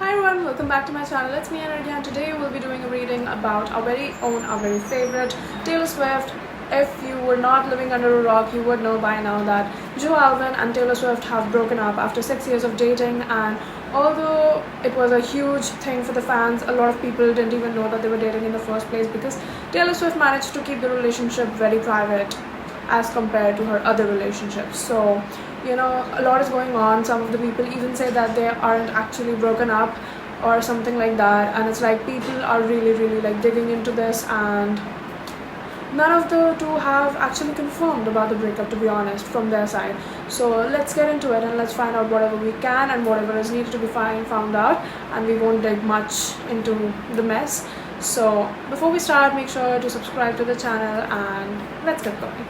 Hi everyone, welcome back to my channel. It's me Anarghya and today we'll be doing a reading about our very own, our very favorite Taylor Swift. If you were not living under a rock, you would know by now that alwyn and Taylor Swift have broken up after 6 years of dating, and although it was a huge thing for the fans, a lot of people didn't even know that they were dating in the first place because Taylor Swift managed to keep the relationship very private as compared to her other relationships. So a lot is going on. Some of the people even say that they aren't actually broken up or something like that, and it's like people are really like digging into this, and none of the two have actually confirmed about the breakup, to be honest, from their side. So let's get into it and let's find out whatever we can, and whatever is needed to be found out, and we won't dig much into the mess. So before we start, make sure to subscribe to the channel and let's get going.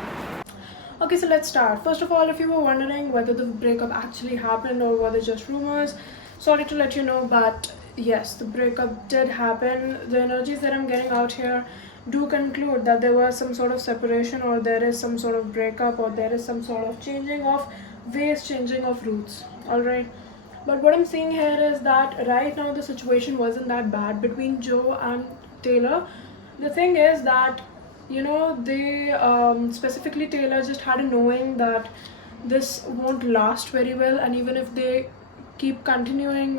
Okay, so let's start. First of all, if you were wondering whether the breakup actually happened or were they just rumors, sorry to let you know, but yes, the breakup did happen. The energies that I'm getting out here do conclude that there was some sort of separation, or there is some sort of breakup, or there is some sort of changing of ways, changing of routes. Alright, but what I'm seeing here is that right now the situation wasn't that bad between Joe and Taylor. The thing is that they specifically Taylor just had a knowing that this won't last very well, and even if they keep continuing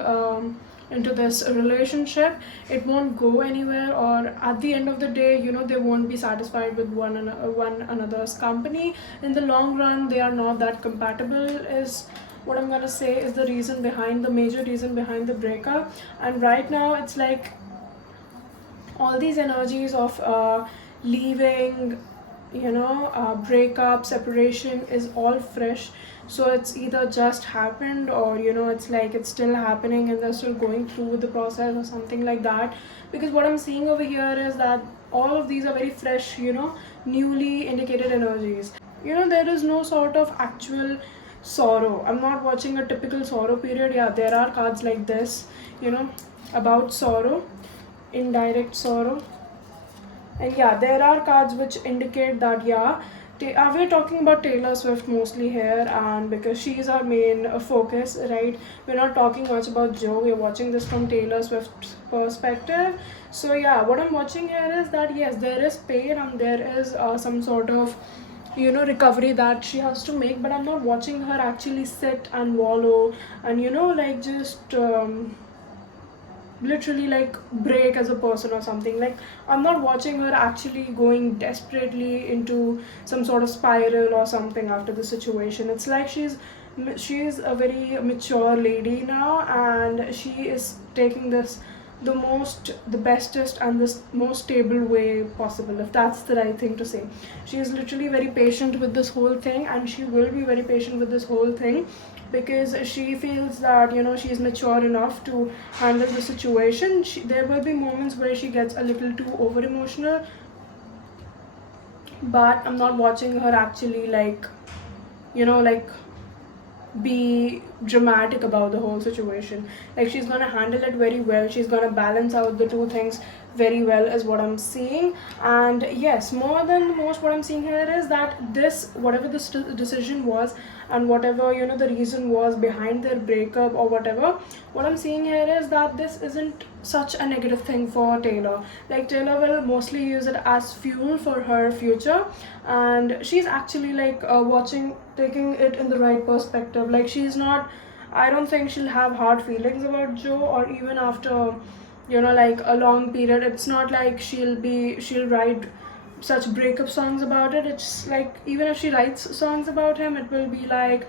into this relationship, it won't go anywhere, or at the end of the day they won't be satisfied with one another's company. In the long run, they are not that compatible, is what I'm gonna say is the major reason behind the breakup. And right now it's like all these energies of leaving, breakup, separation is all fresh. So it's either just happened, or it's like it's still happening and they're still going through with the process or something like that. Because what I'm seeing over here is that all of these are very fresh, newly indicated energies. There is no sort of actual sorrow. I'm not watching a typical sorrow period. Yeah, there are cards like this, about sorrow, indirect sorrow. And yeah, there are cards which indicate that we're talking about Taylor Swift mostly here, and because she is our main focus, right? We're not talking much about Joe. We're watching this from Taylor Swift's perspective. So yeah, what I'm watching here is that yes, there is pain and there is some sort of recovery that she has to make, but I'm not watching her actually sit and wallow and like just literally like break as a person or something. Like, I'm not watching her actually going desperately into some sort of spiral or something after the situation. It's like she's a very mature lady now, and she is taking this the bestest and the most stable way possible, if that's the right thing to say. She is literally very patient with this whole thing, and she will be very patient with this whole thing because she feels that she is mature enough to handle the situation. There will be moments where she gets a little too over emotional, but I'm not watching her actually like be dramatic about the whole situation. Like, she's gonna handle it very well. She's gonna balance out the two things very well, is what I'm seeing. And yes, more than most, what I'm seeing here is that whatever this decision was, and whatever the reason was behind their breakup or whatever, what I'm seeing here is that this isn't such a negative thing for Taylor. Like, Taylor will mostly use it as fuel for her future, and she's actually like taking it in the right perspective. Like, I don't think she'll have hard feelings about Joe, or even after like a long period. It's not like she'll write such breakup songs about it. It's like, even if she writes songs about him, it will be like,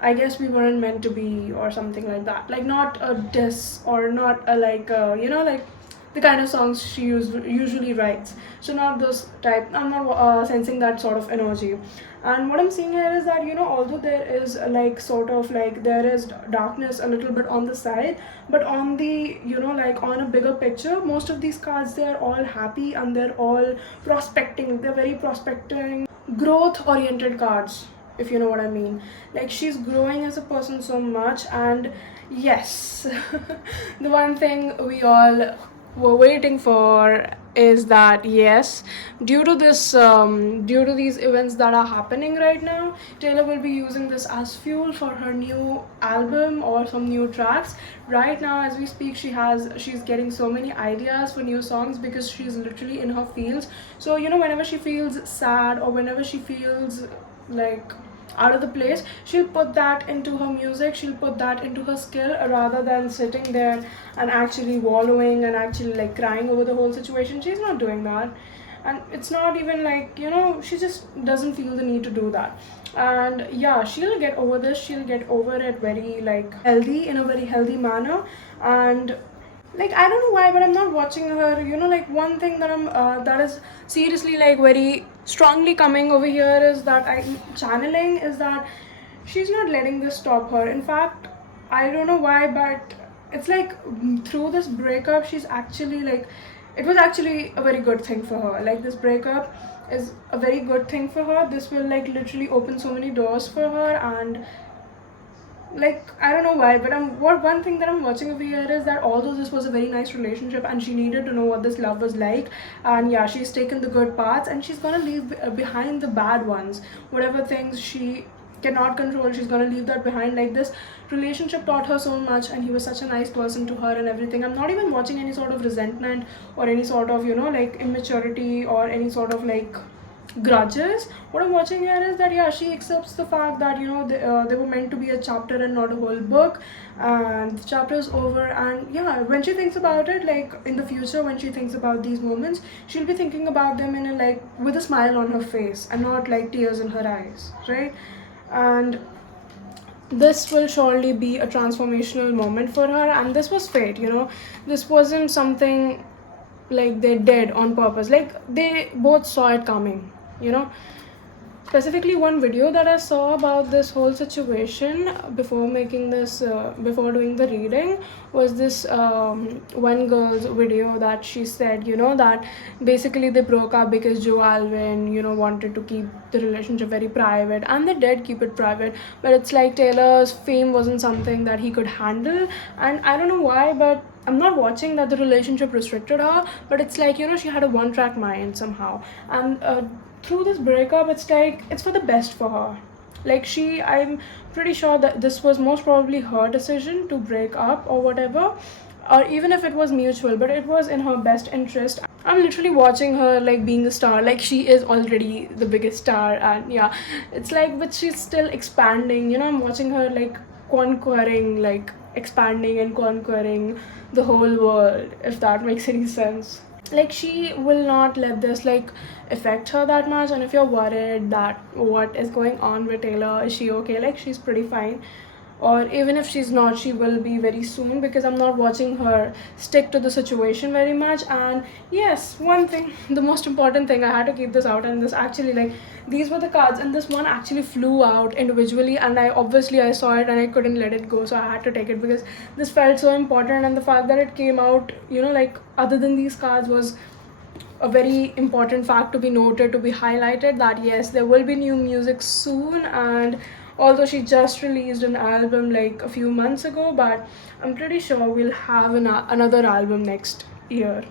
I guess we weren't meant to be, or something like that. Like, not a diss, or not a like like the kind of songs she usually writes. So not those type. I'm not sensing that sort of energy. And what I'm seeing here is that although there is like sort of like there is darkness a little bit on the side, but on the like on a bigger picture, most of these cards, they are all happy and they're all prospecting. They're very prospecting, growth oriented cards, if you know what I mean. Like, she's growing as a person so much. And yes, the one thing we all were waiting for is that yes, due to these events that are happening right now, Taylor will be using this as fuel for her new album or some new tracks. Right now as we speak, she's getting so many ideas for new songs because she's literally in her fields. So whenever she feels sad or whenever she feels like out of the place, she'll put that into her music, she'll put that into her skill, rather than sitting there and actually wallowing and actually like crying over the whole situation. She's not doing that, and it's not even like she just doesn't feel the need to do that. And yeah, she'll get over this, she'll get over it very like healthy, in a very healthy manner. And like I don't know why, but I'm not watching her. Like one thing that that is seriously like very strongly coming over here is that I'm channeling is that she's not letting this stop her. In fact, I don't know why, but it's like through this breakup, she's actually like, it was actually a very good thing for her. Like this breakup is a very good thing for her. This will like literally open so many doors for her. And like I don't know why, but one thing that I'm watching over here is that although this was a very nice relationship and she needed to know what this love was like, and yeah, she's taken the good parts and she's gonna leave behind the bad ones. Whatever things she cannot control, she's gonna leave that behind. Like this relationship taught her so much, and he was such a nice person to her and everything. I'm not even watching any sort of resentment or any sort of like immaturity or any sort of like grudges. What I'm watching here is that yeah, she accepts the fact that they were meant to be a chapter and not a whole book, and the chapter is over. And yeah, when she thinks about it, like in the future, when she thinks about these moments, she'll be thinking about them in a like with a smile on her face and not like tears in her eyes, right? And this will surely be a transformational moment for her, and this was fate. This wasn't something like they did on purpose. Like they both saw it coming. Specifically one video that I saw about this whole situation before making this before doing the reading was this one girl's video that she said that basically they broke up because Joe Alwyn wanted to keep the relationship very private, and they did keep it private, but it's like Taylor's fame wasn't something that he could handle. And I don't know why, but I'm not watching that the relationship restricted her, but it's like she had a one-track mind somehow. And through this breakup, it's like it's for the best for her. Like I'm pretty sure that this was most probably her decision to break up or whatever, or even if it was mutual, but it was in her best interest. I'm literally watching her like being a star. Like she is already the biggest star, and yeah, it's like, but she's still expanding. I'm watching her like conquering, like expanding and conquering the whole world, if that makes any sense. Like she will not let this like affect her that much. And if you're worried that what is going on with Taylor, is she okay, like she's pretty fine. Or even if she's not, she will be very soon, because I'm not watching her stick to the situation very much. And yes, one thing, the most important thing, I had to keep this out. And this actually, like, these were the cards, and this one actually flew out individually, and I saw it and I couldn't let it go, so I had to take it because this felt so important. And the fact that it came out, like other than these cards, was a very important fact to be noted, to be highlighted, that yes, there will be new music soon. And although she just released an album like a few months ago, but I'm pretty sure we'll have another album next year,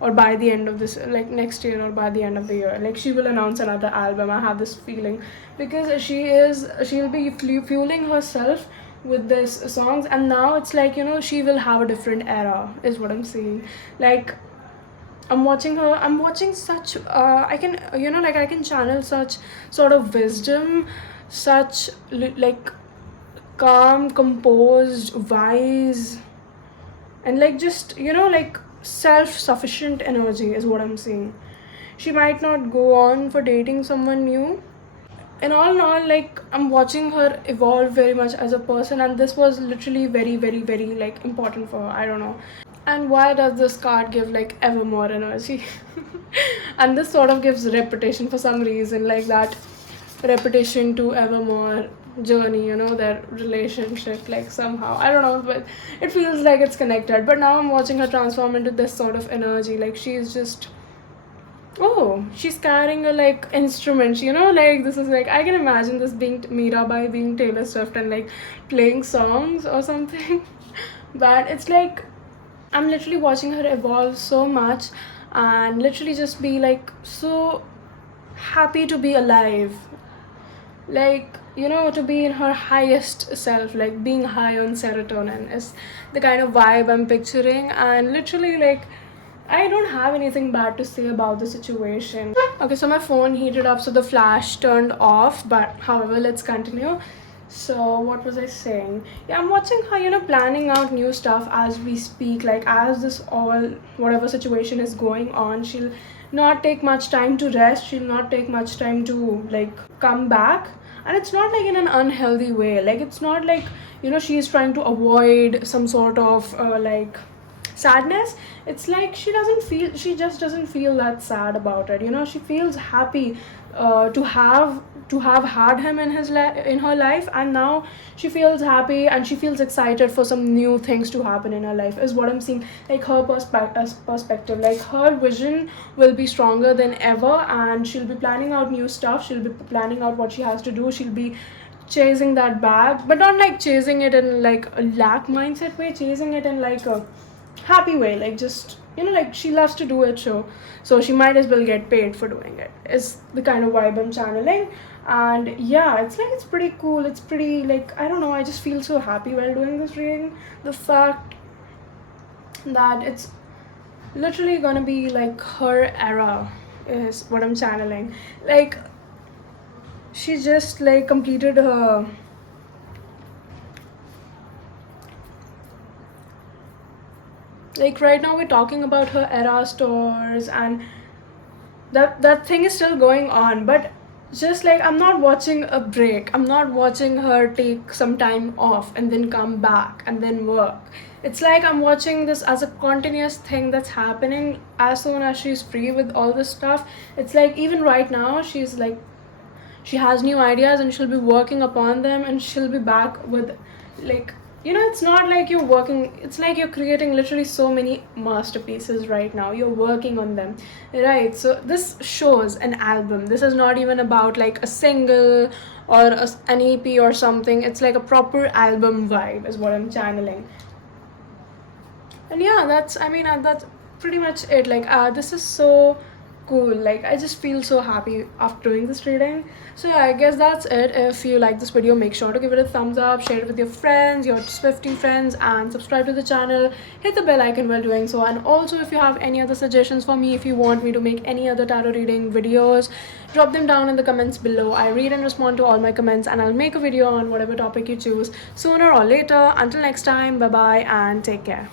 or by the end of this, like next year or by the end of the year. Like she will announce another album, I have this feeling, because she'll be fueling herself with this songs. And now it's like she will have a different era, is what I'm saying. Like I'm watching such I can I can channel such sort of wisdom, such like calm, composed, wise, and like just like self-sufficient energy is what I'm seeing. She might not go on for dating someone new. In all, like I'm watching her evolve very much as a person, and this was literally very, very, very like important for her. I don't know. And why does this card give like ever more energy? And this sort of gives repetition for some reason, like that repetition to evermore journey, their relationship, like somehow, I don't know, but it feels like it's connected. But now I'm watching her transform into this sort of energy. Like she's just, oh, she's carrying a like instrument, like this is like, I can imagine this being Mirabai being Taylor Swift and like playing songs or something. But it's like I'm literally watching her evolve so much and literally just be like so happy to be alive. Like, you know, to be in her highest self, like being high on serotonin is the kind of vibe I'm picturing. And literally, like, I don't have anything bad to say about the situation. Okay, so my phone heated up, so the flash turned off, but however, let's continue. So what was I saying? Yeah, I'm watching her, you know, planning out new stuff as we speak. Like, as this all whatever situation is going on, she'll not take much time to rest, she'll not take much time to like come back. And it's not like in an unhealthy way, like it's not like, you know, she's trying to avoid some sort of like sadness. It's like she just doesn't feel that sad about it, you know. She feels happy to have had him in in her life, and now she feels happy and she feels excited for some new things to happen in her life, is what I'm seeing. Like her perspective, like her vision will be stronger than ever, and she'll be planning out new stuff, she'll be planning out what she has to do, she'll be chasing that bag, but not like chasing it in like a lack mindset way, chasing it in like a happy way, like just, you know, like she loves to do it, so she might as well get paid for doing it, is the kind of vibe I'm channeling. And yeah, it's like it's pretty cool, it's pretty like, I don't know, I just feel so happy while doing this reading. The fact that it's literally gonna be like her era is what I'm channeling. Like she just like completed her like right now we're talking about her era stores, and that thing is still going on. But just like, I'm not watching a break, I'm not watching her take some time off and then come back and then work. It's like I'm watching this as a continuous thing that's happening as soon as she's free with all this stuff. It's like even right now she's like, she has new ideas and she'll be working upon them, and she'll be back with like, you know, it's not like you're working, it's like you're creating literally so many masterpieces right now, you're working on them, right? So this shows an album, this is not even about like a single or an EP or something, it's like a proper album vibe is what I'm channeling. And yeah, that's, I mean, that's pretty much it. Like this is so cool, like I just feel so happy after doing this reading. So yeah, I guess that's it. If you like this video, make sure to give it a thumbs up, share it with your friends, your Swiftie friends, and subscribe to the channel. Hit the bell icon while doing so. And also, if you have any other suggestions for me, if you want me to make any other tarot reading videos, drop them down in the comments below. I read and respond to all my comments, and I'll make a video on whatever topic you choose sooner or later. Until next time, bye bye and take care.